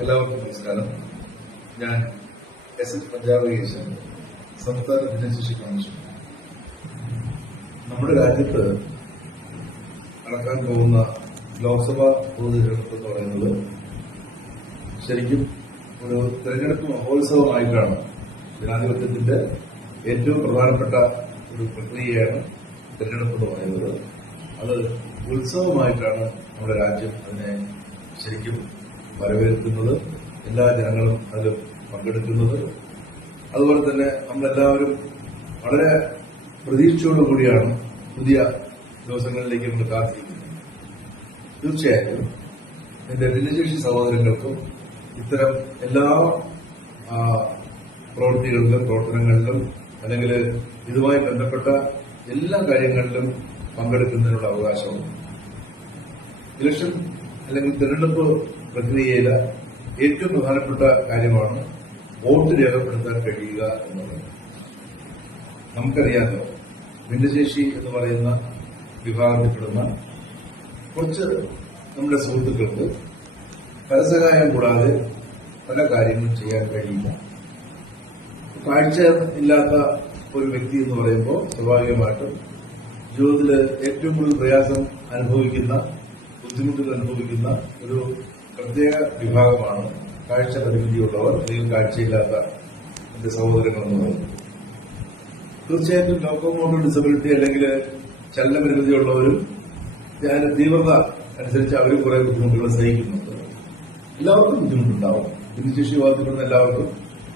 എല്ലാവർക്കും നമസ്കാരം. ഞാൻ എസ് പഞ്ചാബ് കേശൻ, സംസ്ഥാന ഭിന്നശേഷി കമ്മീഷൻ. നമ്മുടെ രാജ്യത്ത് നടക്കാൻ പോകുന്ന ലോക്സഭാ പൊതുതെരഞ്ഞെടുപ്പ് എന്ന് പറയുന്നത് ശരിക്കും ഒരു തെരഞ്ഞെടുപ്പ് മഹോത്സവമായിട്ടാണ്. ജനാധിപത്യത്തിന്റെ ഏറ്റവും പ്രധാനപ്പെട്ട ഒരു പ്രക്രിയയാണ് തെരഞ്ഞെടുപ്പ് എന്ന് പറയുന്നത്. അത് ഉത്സവമായിട്ടാണ് നമ്മുടെ രാജ്യം അതിനെ ശരിക്കും വരവേൽക്കുന്നത്. എല്ലാ ജനങ്ങളും അതിൽ പങ്കെടുക്കുന്നത്. അതുപോലെ തന്നെ നമ്മളെല്ലാവരും വളരെ പ്രതീക്ഷയോടുകൂടിയാണ് പുതിയ ദിവസങ്ങളിലേക്ക് നമ്മൾ കാത്തിരിക്കുന്നത്. തീർച്ചയായും എന്റെ ഭിന്നശേഷി സഹോദരങ്ങൾക്കും ഇത്തരം എല്ലാ പ്രവർത്തനങ്ങളിലും അല്ലെങ്കിൽ ഇതുമായി ബന്ധപ്പെട്ട എല്ലാ കാര്യങ്ങളിലും പങ്കെടുക്കുന്നതിനുള്ള അവകാശമുണ്ട്. ഇലക്ഷൻ അല്ലെങ്കിൽ തെരഞ്ഞെടുപ്പ് പ്രക്രിയയിലെ ഏറ്റവും പ്രധാനപ്പെട്ട കാര്യമാണ് വോട്ട് രേഖപ്പെടുത്താൻ കഴിയുക എന്നുള്ളത്. നമുക്കറിയാമല്ലോ, ഭിന്നശേഷി എന്ന് പറയുന്ന വിഭാഗത്തിൽപ്പെടുന്ന കുറച്ച് നമ്മുടെ സുഹൃത്തുക്കൾക്ക് പരസഹായം കൂടാതെ പല കാര്യങ്ങളും ചെയ്യാൻ കഴിയില്ല. കാഴ്ച ഇല്ലാത്ത ഒരു വ്യക്തി എന്ന് പറയുമ്പോൾ സ്വാഭാവികമായിട്ടും ജീവിതത്തിൽ ഏറ്റവും കൂടുതൽ പ്രയാസം അനുഭവിക്കുന്ന, ബുദ്ധിമുട്ടുകൾ അനുഭവിക്കുന്ന ഒരു പ്രത്യേക വിഭാഗമാണ് കാഴ്ച പരിമിതിയുള്ളവർ അല്ലെങ്കിൽ കാഴ്ചയില്ലാത്ത എന്റെ സഹോദരങ്ങൾ എന്ന് പറയുന്നത്. തീർച്ചയായിട്ടും ലോക്കോമോട്ടീവ് ഡിസബിലിറ്റി അല്ലെങ്കിൽ ചലനപരിമിതിയുള്ളവരും അതിന്റെ തീവ്രത അനുസരിച്ച് അവരും കുറെ ബുദ്ധിമുട്ടുകൾ സഹിക്കുന്നുണ്ട്. എല്ലാവർക്കും ബുദ്ധിമുട്ടുണ്ടാവും. ഭിന്നശേഷി വിഭാഗത്തിൽപ്പെടുന്ന എല്ലാവർക്കും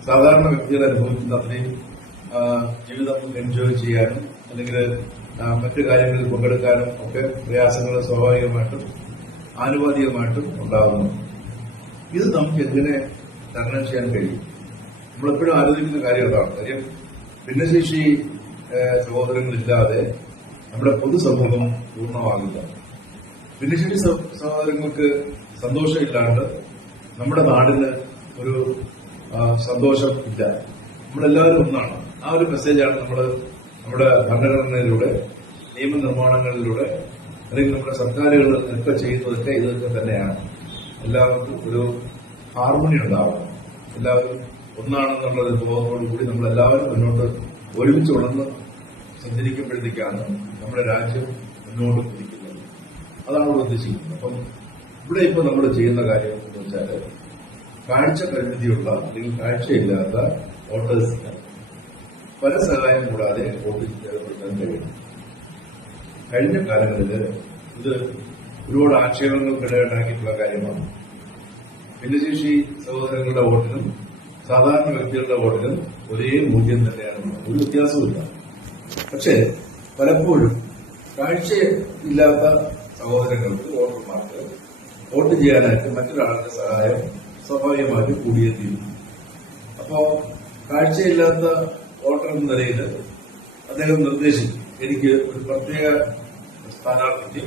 സാധാരണ വ്യക്തികൾ അനുഭവിക്കുന്ന അത്രയും ജീവിതം എൻജോയ് ചെയ്യാനും അല്ലെങ്കിൽ മറ്റു കാര്യങ്ങളിൽ പങ്കെടുക്കാനും ഒക്കെ പ്രയാസങ്ങൾ സ്വാഭാവികമായിട്ടും ആനുപാതികമായിട്ടും ഉണ്ടാകുന്നു. ഇത് നമുക്ക് എങ്ങനെ തരണം ചെയ്യാൻ കഴിയും? നമ്മളെപ്പോഴും ആലോചിക്കുന്ന കാര്യം അതാണ്. കാര്യം ഭിന്നശേഷി സഹോദരങ്ങളില്ലാതെ നമ്മുടെ പൊതുസമൂഹം പൂർണ്ണമാകില്ല. ഭിന്നശേഷി സഹോദരങ്ങൾക്ക് സന്തോഷമില്ലാണ്ട് നമ്മുടെ നാടിന് ഒരു സന്തോഷം ഇല്ല. നമ്മളെല്ലാവരും ഒന്നാണ്. ആ ഒരു മെസ്സേജാണ് നമ്മുടെ ഭരണഘടനയിലൂടെ, നിയമനിർമ്മാണങ്ങളിലൂടെ അല്ലെങ്കിൽ നമ്മുടെ സർക്കാരുകൾ ഒക്കെ ചെയ്യുന്നതൊക്കെ ഇതൊക്കെ തന്നെയാണ്. എല്ലാവർക്കും ഒരു ഹാർമണി ഉണ്ടാവണം. എല്ലാവരും ഒന്നാണെന്നുള്ള ഒരു ബോധത്തോടുകൂടി നമ്മളെല്ലാവരും മുന്നോട്ട് ഒരുമിച്ച് ഉണർന്ന് സഞ്ചരിക്കുമ്പോഴത്തേക്കാണ് നമ്മുടെ രാജ്യം മുന്നോട്ട് കുതിക്കുന്നത്. അതാണ് ഇവിടെ ഉദ്ദേശിക്കുന്നത്. അപ്പം ഇവിടെ ഇപ്പൊ നമ്മൾ ചെയ്യുന്ന കാര്യം എന്ന് വെച്ചാൽ കാഴ്ച പരിമിതിയുള്ള അല്ലെങ്കിൽ കാഴ്ചയില്ലാത്ത വോട്ടേഴ്സിന് പല സഹായം കൂടാതെ വോട്ട് രേഖപ്പെടുത്താൻ കഴിയും. കഴിഞ്ഞ കാലങ്ങളിൽ ഇത് ഒരുപാട് ആക്ഷേപങ്ങൾക്കിടയുണ്ടാക്കിയിട്ടുള്ള കാര്യമാണ്. ഭിന്നശേഷി സഹോദരങ്ങളുടെ വോട്ടിനും സാധാരണ വ്യക്തികളുടെ വോട്ടിനും ഒരേ മൂല്യം തന്നെയാണ്, ഒരു വ്യത്യാസവുമില്ല. പക്ഷേ പലപ്പോഴും കാഴ്ചയില്ലാത്ത സഹോദരങ്ങൾക്ക്, വോട്ടർമാർക്ക് വോട്ട് ചെയ്യാനായിട്ട് മറ്റൊരാളുടെ സഹായം സ്വാഭാവികമായിട്ട് കൂടിയേ തീരും. അപ്പോ കാഴ്ചയില്ലാത്ത വോട്ടർ എന്ന നിലയിൽ അദ്ദേഹം നിർദ്ദേശിക്കും, എനിക്ക് ഒരു പ്രത്യേക സ്ഥാനാർത്ഥിക്ക്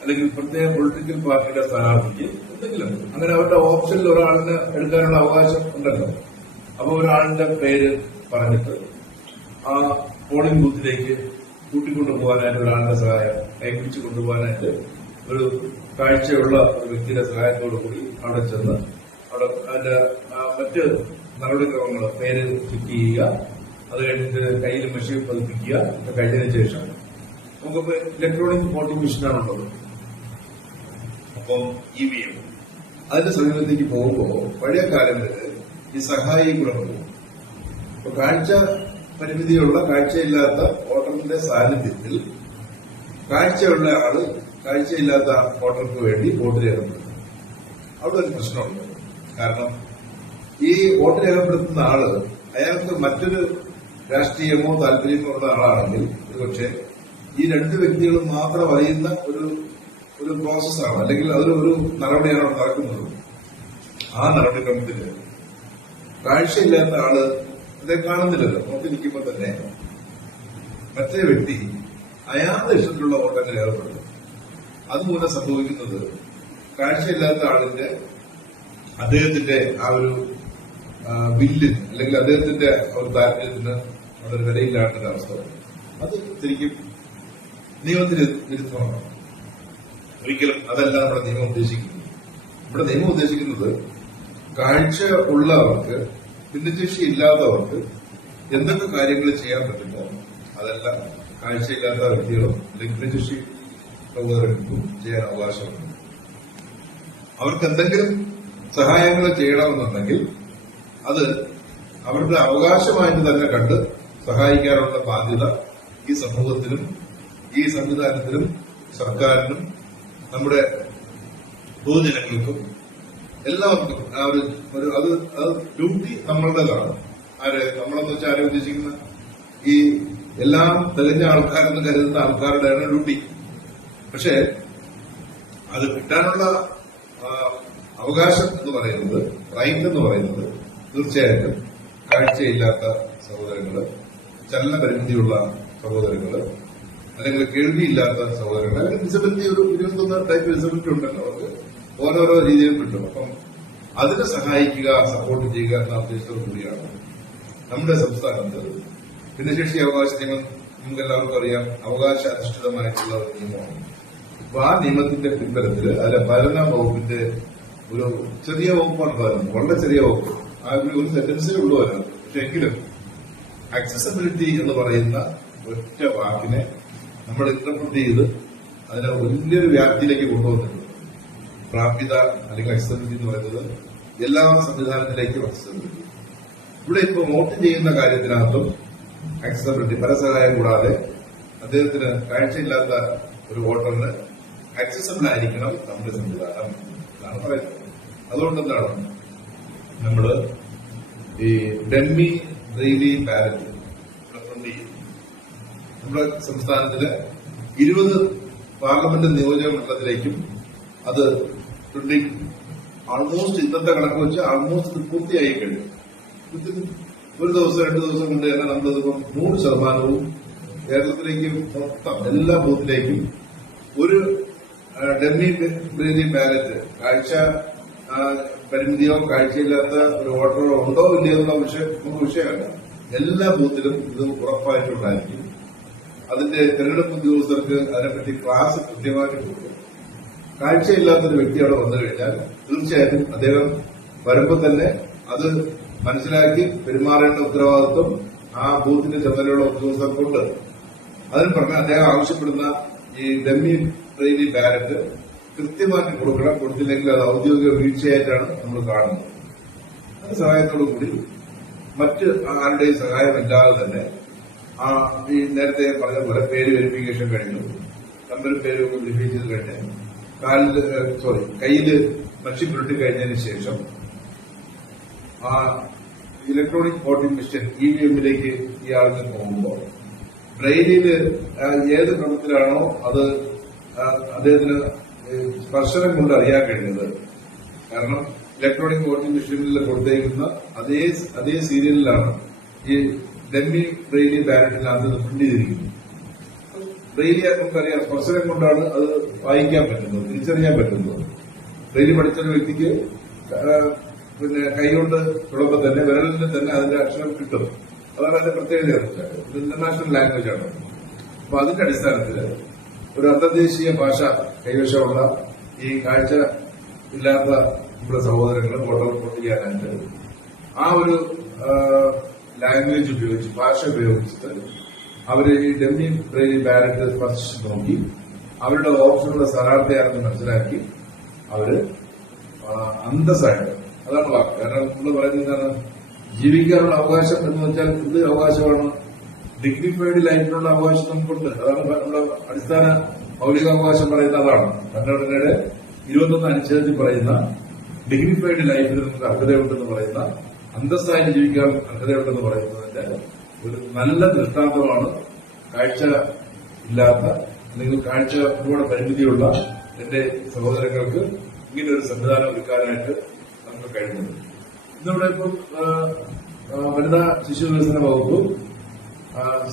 അല്ലെങ്കിൽ പ്രത്യേക പൊളിറ്റിക്കൽ പാർട്ടിയുടെ സ്ഥാനാർത്ഥിക്ക് എന്തെങ്കിലും അങ്ങനെ അവരുടെ ഓപ്ഷനിൽ ഒരാളിന് എടുക്കാനുള്ള അവകാശം ഉണ്ടല്ലോ. അപ്പൊ ഒരാളിന്റെ പേര് പറഞ്ഞിട്ട് ആ പോളിംഗ് ബൂത്തിലേക്ക് കൂട്ടിക്കൊണ്ടുപോകാനായിട്ട് ഒരാളുടെ സഹായം കൈപിടിച്ചു കൊണ്ടുപോകാനായിട്ട് ഒരു കാഴ്ചയുള്ള ഒരു വ്യക്തിയുടെ സഹായത്തോടു കൂടി അവിടെ ചെന്ന് അവിടെ അതിന്റെ മറ്റ് നടപടിക്രമങ്ങൾ, പേര് ചെക്ക് ചെയ്യുക, അത് കഴിഞ്ഞിട്ട് കയ്യിൽ മെഷീൻ പതിപ്പിക്കുക, ഒക്കെ കഴിഞ്ഞതിന് ശേഷം നമുക്കിപ്പോ ഇലക്ട്രോണിക് വോട്ടിംഗ് മെഷീനാണുള്ളത്. അപ്പം EVM അതിന്റെ സമീപത്തേക്ക് പോകുമ്പോൾ പഴയ കാലങ്ങളിൽ ഈ സഹായി കൂടെ പോകും. ഇപ്പൊ കാഴ്ച പരിമിതിയുള്ള, കാഴ്ചയില്ലാത്ത വോട്ടറിന്റെ സാന്നിധ്യത്തിൽ കാഴ്ചയുള്ള ആള് കാഴ്ചയില്ലാത്ത വോട്ടർക്ക് വേണ്ടി വോട്ട് രേഖപ്പെടുത്തും. അവിടെ ഒരു പ്രശ്നമുണ്ട്. കാരണം ഈ വോട്ട് രേഖപ്പെടുത്തുന്ന ആള് അയാൾക്ക് മറ്റൊരു രാഷ്ട്രീയമോ താല്പര്യമോ ഉള്ള ആളാണെങ്കിൽ ഒരുപക്ഷെ ഈ രണ്ട് വ്യക്തികളും മാത്രം അറിയുന്ന ഒരു പ്രോസസ്സാണ്, അല്ലെങ്കിൽ അതൊരു നടപടിയാണ് നടക്കുന്നത്. ആ നടപടിക്രമത്തിൽ കാഴ്ചയില്ലാത്ത ആള് ഇതെ കാണുന്നില്ലല്ലോ. നോക്കിയിരിക്കുമ്പോൾ തന്നെ മറ്റേ വ്യക്തി അയാളുടെ ഇഷ്ടത്തിലുള്ള വോട്ടൊക്കെ രേഖപ്പെടുത്തും. അതുമൂലം സംഭവിക്കുന്നത് കാഴ്ചയില്ലാത്ത ആളിന്റെ അദ്ദേഹത്തിന്റെ ആ ഒരു ബില്ലിന് അല്ലെങ്കിൽ അദ്ദേഹത്തിന്റെ ഒരു താല്പര്യത്തിന് വളരെ വിലയില്ലാത്ത അവസ്ഥ. അത് ശരിക്കും നിയമത്തിന് വിരുദ്ധമാണ്. ഒരിക്കലും അതല്ല നമ്മുടെ നിയമം ഉദ്ദേശിക്കുന്നത്. നമ്മുടെ നിയമം ഉദ്ദേശിക്കുന്നത് കാഴ്ച ഉള്ളവർക്ക് ഭിന്നശേഷി ഇല്ലാത്തവർക്ക് എന്തൊക്കെ കാര്യങ്ങൾ ചെയ്യാൻ പറ്റുമോ അതെല്ലാം കാഴ്ചയില്ലാത്ത വ്യക്തികളും അല്ലെങ്കിൽ ഭിന്നശേഷി സഹോദരങ്ങൾക്കും ചെയ്യാൻ അവകാശമുണ്ട്. അവർക്ക് എന്തെങ്കിലും സഹായങ്ങൾ ചെയ്യണമെന്നുണ്ടെങ്കിൽ അത് അവരുടെ അവകാശമായിട്ട് തന്നെ കണ്ട് സഹായിക്കാനുള്ള ബാധ്യത ഈ സമൂഹത്തിനും ഈ സംവിധാനത്തിനും സർക്കാരിനും നമ്മുടെ പൊതുജനങ്ങൾക്കും എല്ലാവർക്കും ആ ഒരു അത് ഡ്യൂട്ടി നമ്മളുടേതാണ്. നമ്മളെന്ന് വെച്ചാൽ ആരെ ഉദ്ദേശിക്കുന്ന ഈ എല്ലാം തെളിഞ്ഞ ആൾക്കാരെന്ന് കരുതുന്ന ആൾക്കാരുടെയാണ് ഡ്യൂട്ടി. പക്ഷെ അത് കിട്ടാനുള്ള അവകാശം എന്ന് പറയുന്നത്, റൈറ്റ് എന്ന് പറയുന്നത് തീർച്ചയായിട്ടും കാഴ്ചയില്ലാത്ത സഹോദരങ്ങള്, ചലന പരിമിതിയുള്ള സഹോദരങ്ങള്, അല്ലെങ്കിൽ കേൾവിയില്ലാത്ത സഹോദരങ്ങൾ, അല്ലെങ്കിൽ ഡിസബിലിറ്റി ഒരു 21 ടൈപ്പ് ഡിസബിലിറ്റി ഉണ്ടല്ലോ, അവർക്ക് ഓരോരോ രീതിയിൽ കിട്ടും. അപ്പം അതിനെ സഹായിക്കുക, സപ്പോർട്ട് ചെയ്യുക എന്ന ഉദ്ദേശത്തോടു കൂടിയാണ് നമ്മുടെ സംസ്ഥാനത്ത് ഭിന്നശേഷി അവകാശ നിയമം നമുക്ക് എല്ലാവർക്കും അറിയാം, അവകാശ അധിഷ്ഠിതമായിട്ടുള്ള ഒരു നിയമമാണ്. അപ്പൊ ആ നിയമത്തിന്റെ പിൻബലത്തില് അതിലെ ഭരണ വകുപ്പിന്റെ ഒരു ചെറിയ വകുപ്പാണ് പറയുന്നത്, വളരെ ചെറിയ വകുപ്പ്. ആ ഒരു സെന്റൻസേ ഉള്ളൂ അതിനകത്ത്. പക്ഷെ എങ്കിലും ആക്സസിബിലിറ്റി എന്ന് പറയുന്ന ഒറ്റ വാക്കിനെ നമ്മൾ ഇന്റർപ്രറ്റ് ചെയ്ത് അതിനെ വലിയൊരു വ്യാപ്തിയിലേക്ക് കൊണ്ടുവന്നിട്ടുണ്ട്. പ്രാപ്യത അല്ലെങ്കിൽ ആക്സസിബിലിറ്റി എന്ന് പറയുന്നത് എല്ലാ സംവിധാനത്തിലേക്കും ആക്സസിബിലിറ്റി. ഇവിടെ ഇപ്പോൾ വോട്ട് ചെയ്യുന്ന കാര്യത്തിനകത്തും ആക്സസിബിലിറ്റി, പരസഹായം കൂടാതെ അദ്ദേഹത്തിന് കാഴ്ചയില്ലാത്ത ഒരു വോട്ടറിന് ആക്സസിബിൾ ആയിരിക്കണം നമ്മുടെ സംവിധാനം എന്നാണ് പറയുന്നത്. അതുകൊണ്ടെന്താണ് നമ്മള് ഈ ഡെമ്മി ബ്രെയിലി ബാലറ്റ് നമ്മുടെ സംസ്ഥാനത്തില് 20 പാർലമെന്റ് നിയോജക മണ്ഡലത്തിലേക്കും അത് ആൾമോസ്റ്റ് ഇന്നത്തെ കണക്ക് വെച്ച് ആൾമോസ്റ്റ് പൂർത്തിയായി കഴിഞ്ഞു. ഒരു ദിവസം 2 ദിവസം കൊണ്ട് തന്നെ നമ്മളിതിപ്പം 100% കേരളത്തിലേക്ക് മൊത്തം എല്ലാ ബൂത്തിലേക്കും ഒരു ഡെമ്മി ബ്രെയിലി ബാലറ്റ്, കാഴ്ച പരിമിതിയോ കാഴ്ചയില്ലാത്ത ഒരു വോട്ടറോ ഉണ്ടോ ഇല്ലയോ എന്നുള്ള വിഷയമല്ല. എല്ലാ ബൂത്തിലും ഇത് ഉറപ്പായിട്ടുണ്ടായിരിക്കും. അതിന്റെ തെരഞ്ഞെടുപ്പ് ഉദ്യോഗസ്ഥർക്ക് അതിനെപ്പറ്റി ക്ലാസ് കൃത്യമായിട്ട് കൊടുക്കും. കാഴ്ചയില്ലാത്തൊരു വ്യക്തി അവിടെ വന്നു കഴിഞ്ഞാൽ തീർച്ചയായിട്ടും അദ്ദേഹം വരുമ്പോൾ തന്നെ അത് മനസ്സിലാക്കി പെരുമാറേണ്ട ഉത്തരവാദിത്വം ആ ബൂത്തിന്റെ ചുമതലയുള്ള ഉദ്യോഗസ്ഥർക്കുണ്ട്. അതിന് പറഞ്ഞ അദ്ദേഹം ആവശ്യപ്പെടുന്ന ഈ ഡെമ്മി ബ്രെയിലി ബാലറ്റ് കൃത്യമാക്കി കൊടുക്കണം. കൊടുത്തില്ലെങ്കിൽ അത് ഔദ്യോഗിക വീഴ്ചയായിട്ടാണ് നമ്മൾ കാണുന്നത്. അത് സഹായത്തോടു കൂടി മറ്റ് ആരുടെയും സഹായമില്ലാതെ തന്നെ ഈ നേരത്തെ പറഞ്ഞ പോലെ പേര് വെരിഫിക്കേഷൻ കഴിഞ്ഞു, നമ്പർ പേര് വെരിഫൈ ചെയ്ത് കഴിഞ്ഞാൽ കയ്യില് മഷി പുരട്ടി കഴിഞ്ഞതിന് ശേഷം ആ ഇലക്ട്രോണിക് വോട്ടിംഗ് മെഷീൻ EVM-ലേക്ക് ഈ ആൾക്ക് പോകുമ്പോൾ ബ്രെയിലില് ഏത് ക്രമത്തിലാണോ അത് അദ്ദേഹത്തിന് സ്പർശനം കൊണ്ട് അറിയാൻ കഴിഞ്ഞത്. കാരണം ഇലക്ട്രോണിക് വോട്ടിംഗ് മെഷീനിൽ കൊടുത്തേക്കുന്ന അതേ സീരിയലിലാണ് ഈ ഡെമ്മി ബ്രെയിലി ബാലറ്റിനകത്ത് പ്രിന്റ് ചെയ്തിരിക്കുന്നത്. ബ്രെയിലി നമുക്കറിയാം, സ്പർശനം കൊണ്ടാണ് അത് വായിക്കാൻ പറ്റുന്നത്, തിരിച്ചറിയാൻ പറ്റുന്നത്. ബ്രെയിലി പഠിച്ചൊരു വ്യക്തിക്ക് പിന്നെ കൈകൊണ്ട് തൊടുമ്പോൾ തന്നെ വിരലിന് തന്നെ അതിന്റെ അക്ഷരം കിട്ടും. അതാണ് അതിന്റെ പ്രത്യേകത. ഇത് ഇന്റർനാഷണൽ ലാംഗ്വേജ് ആണ്. അപ്പൊ അതിന്റെ അടിസ്ഥാനത്തിൽ ഒരു അന്തർദേശീയ ഭാഷ കൈവശമുള്ള ഈ കാഴ്ച ഇല്ലാത്ത നമ്മുടെ സഹോദരങ്ങൾ വോട്ട് ചെയ്യാനായിട്ട് ആ ഒരു ലാംഗ്വേജ് ഉപയോഗിച്ച്, ഭാഷ ഉപയോഗിച്ചിട്ട് അവര് ഈ ഡെമ്മി ബ്രെയിലി ബാലറ്റ് സ്പർശിച്ച് നോക്കി അവരുടെ ഓപ്ഷനുള്ള സ്ഥാനാർത്ഥിയാണെന്ന് മനസ്സിലാക്കി അവര് അന്തസ്സായിട്ട്, അതാണ് വാക്ക്. കാരണം നമ്മൾ പറയുന്നത് എന്താണ്, ജീവിക്കാനുള്ള അവകാശം എന്ന് വെച്ചാൽ ഇത് അവകാശമാണ്. ഡിഗ്നിഫൈഡ് ലൈഫിനുള്ള അവകാശം നമുക്കുണ്ട്. അതാണ് നമ്മുടെ അടിസ്ഥാന മൌലികാവകാശം പറയുന്ന അതാണ്. ഭരണഘടനയുടെ 21 അനുച്ഛേദത്തിൽ പറയുന്ന ഡിഗ്നിഫൈഡ് ലൈഫിന് നമുക്ക് അർഹതയുണ്ടെന്ന് പറയുന്ന, അന്തസ്സായിട്ട് ജീവിക്കാൻ അർഹതയുണ്ടെന്ന് പറയുന്നതിന്റെ ഒരു നല്ല ദൃഷ്ടാന്തമാണ് കാഴ്ച ഇല്ലാത്ത അല്ലെങ്കിൽ കാഴ്ച ഒരുപാട് പരിമിതിയുള്ള എന്റെ സഹോദരങ്ങൾക്ക് ഇങ്ങനെ ഒരു സംവിധാനം ഒരുക്കാനായിട്ട് നമുക്ക് കഴിയുന്നത്. ഇന്നിവിടെ ഇപ്പം വനിതാ ശിശു വികസന വകുപ്പ്,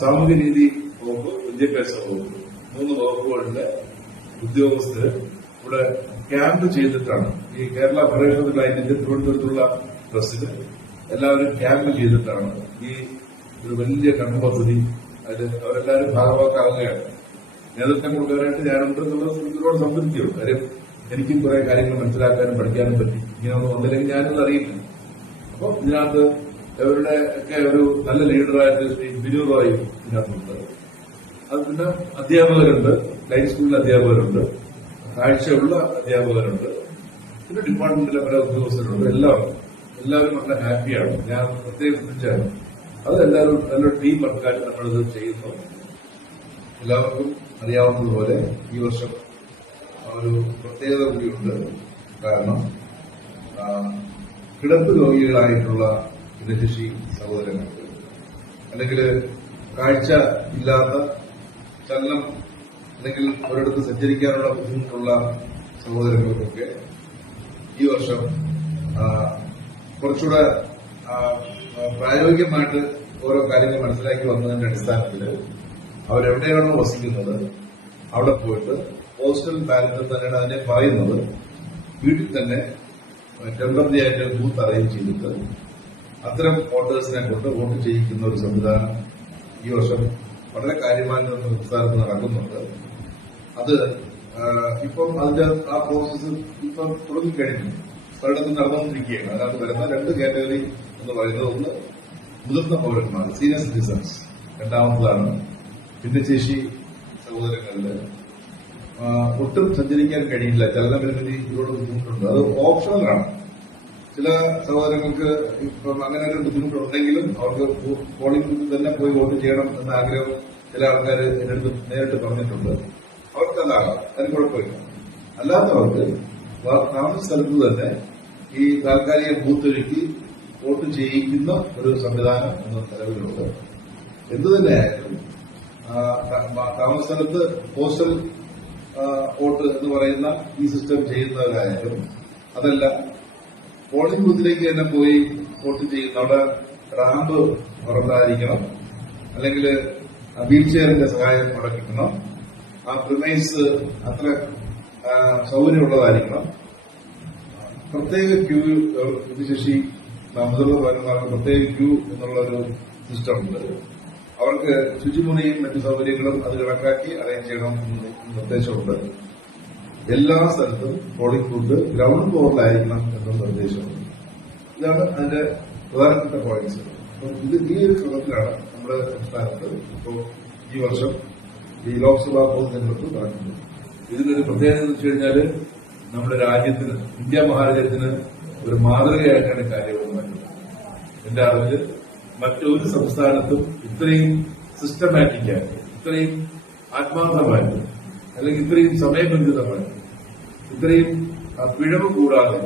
സാമൂഹ്യ നീതി വകുപ്പ്, വിദ്യാഭ്യാസ വകുപ്പ്, 3 വകുപ്പുകളുടെ ഉദ്യോഗസ്ഥര് ഇവിടെ ക്യാമ്പ് ചെയ്തിട്ടാണ്. ഈ കേരള ഫെഡറേഷൻ ഓഫ് ബ്ലൈൻഡിന്റെ തിരുവനന്തപുരത്തുള്ള പ്രസിന് എല്ലാവരും ക്യാമ്പ് ചെയ്തിട്ടാണ് ഈ ഒരു വലിയ കർമ്മ പദ്ധതി അതിൽ അവരെല്ലാവരും ഭാഗമാക്കാവുകയാണ്. നേതൃത്വം കൊടുക്കാനായിട്ട് ഞാനുണ്ട് എന്നുള്ള ഒരുപാട് സംതൃപ്തിയുണ്ട്. കാര്യം എനിക്കും കുറെ കാര്യങ്ങൾ മനസ്സിലാക്കാനും പഠിക്കാനും പറ്റി. ഇങ്ങനെ ഒന്നും വന്നില്ലെങ്കിൽ ഞാനൊന്നും അറിയില്ല. അപ്പൊ ഇതിനകത്ത് ഇവരുടെ ഒക്കെ ഒരു നല്ല ലീഡറായിട്ട് ശ്രീ ബിനു റോയ് ഇതിനകത്തുണ്ട്. അത് പിന്നെ അധ്യാപകരുണ്ട്, ലൈഫ് സ്കൂളിലെ അധ്യാപകരുണ്ട്, കാഴ്ചയുള്ള അധ്യാപകരുണ്ട്, പിന്നെ ഡിപ്പാർട്ട്മെന്റിലെ പല ഉദ്യോഗസ്ഥരുണ്ട്. എല്ലാവരും വളരെ ഹാപ്പിയാണ്. ഞാൻ പ്രത്യേകം ശ്രദ്ധിച്ചാണ് അത് എല്ലാവരും നല്ലൊരു ടീം വർക്കായിട്ട് നമ്മളിത് ചെയ്യുന്നു. എല്ലാവർക്കും അറിയാവുന്നതുപോലെ ഈ വർഷം ഒരു പ്രത്യേകത കൂടിയുണ്ട്. കാരണം കിടപ്പ് രോഗികളായിട്ടുള്ള ഭിന്നശേഷി സഹോദരങ്ങൾക്ക് അല്ലെങ്കിൽ കാഴ്ച ഇല്ലാത്ത ചലനം അല്ലെങ്കിൽ ഒരിടത്ത് സഞ്ചരിക്കാനുള്ള ബുദ്ധിമുട്ടുള്ള സഹോദരങ്ങൾക്കൊക്കെ ഈ വർഷം കുറച്ചുകൂടെ പ്രായോഗികമായിട്ട് ഓരോ കാര്യങ്ങൾ മനസ്സിലാക്കി വന്നതിന്റെ അടിസ്ഥാനത്തിൽ അവരെവിടെയാണോ വസിക്കുന്നത് അവിടെ പോയിട്ട് പോസ്റ്റൽ ബാലറ്റിൽ തന്നെയാണ് അതിനെ പറയുന്നത്. വീട്ടിൽ തന്നെ ടെമ്പററി ആയിട്ട് ബൂത്ത് അറേഞ്ച് ചെയ്തിട്ട് അത്തരം വോട്ടേഴ്സിനെ കൊണ്ട് വോട്ട് ചെയ്യിക്കുന്ന ഒരു സംവിധാനം ഈ വർഷം വളരെ കാര്യമായ സംസ്ഥാനത്ത് നടക്കുന്നുണ്ട്. അത് ഇപ്പം അതിന്റെ ആ പ്രോസസ്സ് ഇപ്പം തുടങ്ങിക്കഴിഞ്ഞു, പലയിടത്തും നടന്നുകൊണ്ടിരിക്കുകയാണ്. അതിനകത്ത് വരുന്ന രണ്ട് കാറ്റഗറി എന്ന് പറയുന്നത് ഒന്ന് മുതിർന്ന പൗരന്മാർ, സീനിയർ സിറ്റിസൺസ്. രണ്ടാമത്തതാണ് ഭിന്നശേഷി സഹോദരങ്ങളില് ഒട്ടും സഞ്ചരിക്കാൻ കഴിയില്ല, ചലനപരിമിതി ഇതിലൂടെ ബുദ്ധിമുട്ടുണ്ട്. അത് ഓപ്ഷണലാണ്. ചില സഹോദരങ്ങൾക്ക് ഇപ്പം അങ്ങനെ ഒരു ബുദ്ധിമുട്ടുണ്ടെങ്കിലും അവർക്ക് പോളിംഗ് ബൂത്തിൽ തന്നെ പോയി വോട്ട് ചെയ്യണം എന്ന ആഗ്രഹം ചില ആൾക്കാർ എന്റെ അടുത്ത് നേരിട്ട് പറഞ്ഞിട്ടുണ്ട്. അവർക്ക് അതാകാം, അതിന് കുഴപ്പമില്ല. അല്ലാത്തവർക്ക് താമസ സ്ഥലത്ത് തന്നെ ഈ താൽക്കാലിക ബൂത്തൊരുക്കി വോട്ട് ചെയ്യിക്കുന്ന ഒരു സംവിധാനം എന്ന നിലവിലുണ്ട്. എന്തു തന്നെയായാലും താമസ സ്ഥലത്ത് പോസ്റ്റൽ വോട്ട് എന്ന് പറയുന്ന ഈ സിസ്റ്റം ചെയ്യുന്നവരായാലും അതല്ല പോളിംഗ് ബൂത്തിലേക്ക് തന്നെ പോയി വോട്ട് ചെയ്യുന്ന അവിടെ റാമ്പ് ഉറപ്പായിരിക്കണം, അല്ലെങ്കിൽ വീൽ ചെയറിന്റെ സഹായം അവിടെ കിട്ടണം, ആ പ്രിമൈസ് അത്ര സൗകര്യമുള്ളതായിരിക്കണം, പ്രത്യേക ക്യൂ, ഭിന്നശേഷി മുതിർന്ന പൗരന്മാർക്ക് പ്രത്യേക ക്യൂ എന്നുള്ള ഒരു സിസ്റ്റം ഉണ്ട്. അവർക്ക് ശുചിമുറിയും മറ്റു സൗകര്യങ്ങളും അത് കണക്കാക്കി അറേഞ്ച് ചെയ്യണം എന്ന് നിർദ്ദേശമുണ്ട്. എല്ലാ സ്ഥലത്തും പോളിംഗ് ബൂത്ത് ഗ്രൗണ്ട് ഫ്ലോറിലായിരിക്കണം എന്ന നിർദ്ദേശമുണ്ട്. ഇതാണ് അതിന്റെ പ്രധാനപ്പെട്ട പോയിന്റ്സ്. അപ്പം ഈ ഒരു ക്രമത്തിലാണ് നമ്മുടെ സംസ്ഥാനത്ത് ഇപ്പോൾ ഈ വർഷം ഈ ലോക്സഭാ പൊതുതെരഞ്ഞെടുപ്പ് നടക്കുന്നത്. ഇതിനൊരു പ്രത്യേകത എന്ന് വെച്ച് കഴിഞ്ഞാൽ നമ്മുടെ രാജ്യത്തിന്, ഇന്ത്യ മഹാരാജ്യത്തിന് ഒരു മാതൃകയായിട്ടാണ് കാര്യങ്ങൾ വരുന്നത്. എന്റെ അറിവില് മറ്റൊരു സംസ്ഥാനത്തും ഇത്രയും സിസ്റ്റമാറ്റിക്കായിട്ട്, ഇത്രയും ആത്മാർത്ഥമായിട്ട്, അല്ലെങ്കിൽ ഇത്രയും സമയബന്ധിതമായിട്ട്, ഇത്രയും പിഴവ് കൂടാതെ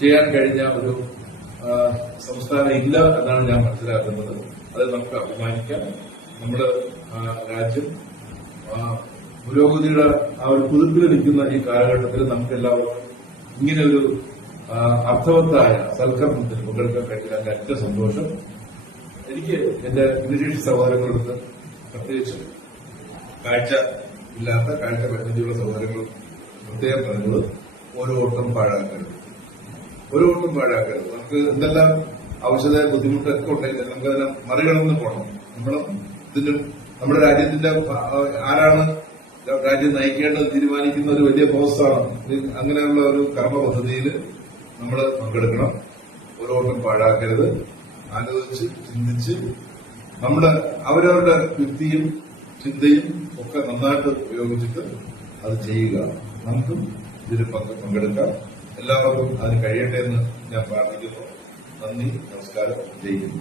ചെയ്യാൻ കഴിഞ്ഞ ഒരു സംസ്ഥാനം ഇല്ല എന്നാണ് ഞാൻ മനസ്സിലാക്കുന്നത്. അത് നമുക്ക് അഭിമാനിക്കാം. നമ്മുടെ രാജ്യം പുരോഗതിയുടെ ആ ഒരു കുതിപ്പിൽ നിൽക്കുന്ന ഈ കാലഘട്ടത്തിൽ നമുക്ക് എല്ലാവർക്കും ഇങ്ങനെ ഒരു അർത്ഥവത്തായ സൽക്കർമ്മത്തിൽ പങ്കെടുക്കാൻ കഴിഞ്ഞാൽ ഏറ്റവും സന്തോഷം. എനിക്ക് എന്റെ ഭിന്നശേഷി സഹോദരങ്ങളെടുത്ത് പ്രത്യേകിച്ച് കാഴ്ച ഇല്ലാത്ത, കാഴ്ച പരിമിതിയുള്ള സഹോദരങ്ങൾ പ്രത്യേകം പറയുന്നത് ഒരു വോട്ടും പാഴാക്കരുത്. ഒരു വോട്ടും പാഴാക്കരുത്. നമുക്ക് എന്തെല്ലാം ആവശ്യമായ ബുദ്ധിമുട്ടൊക്കെ ഉണ്ടെങ്കിൽ നമുക്കതിനെ മറികടന്ന് പോകണം. നമ്മുടെ രാജ്യത്തിന്റെ ആരാണ് രാജ്യം നയിക്കേണ്ടത് തീരുമാനിക്കുന്ന ഒരു വലിയ പ്രോസസ്സാണ്. അങ്ങനെയുള്ള ഒരു കർമ്മ പദ്ധതിയിൽ നമ്മൾ പങ്കെടുക്കണം. ഒരു വോട്ടും പാഴാക്കരുത്. ആലോചിച്ച് ചിന്തിച്ച് നമ്മുടെ അവരവരുടെ യുക്തിയും ചിന്തയും ഒക്കെ നന്നായിട്ട് ഉപയോഗിച്ചിട്ട് അത് ചെയ്യുക. നമുക്കും ഇതിൽ പങ്കെടുക്കാം. എല്ലാവർക്കും അതിന് കഴിയട്ടെ എന്ന് ഞാൻ പ്രാർത്ഥിക്കുന്നു. നന്ദി, നമസ്കാരം, ജയ് ഹിന്ദ്.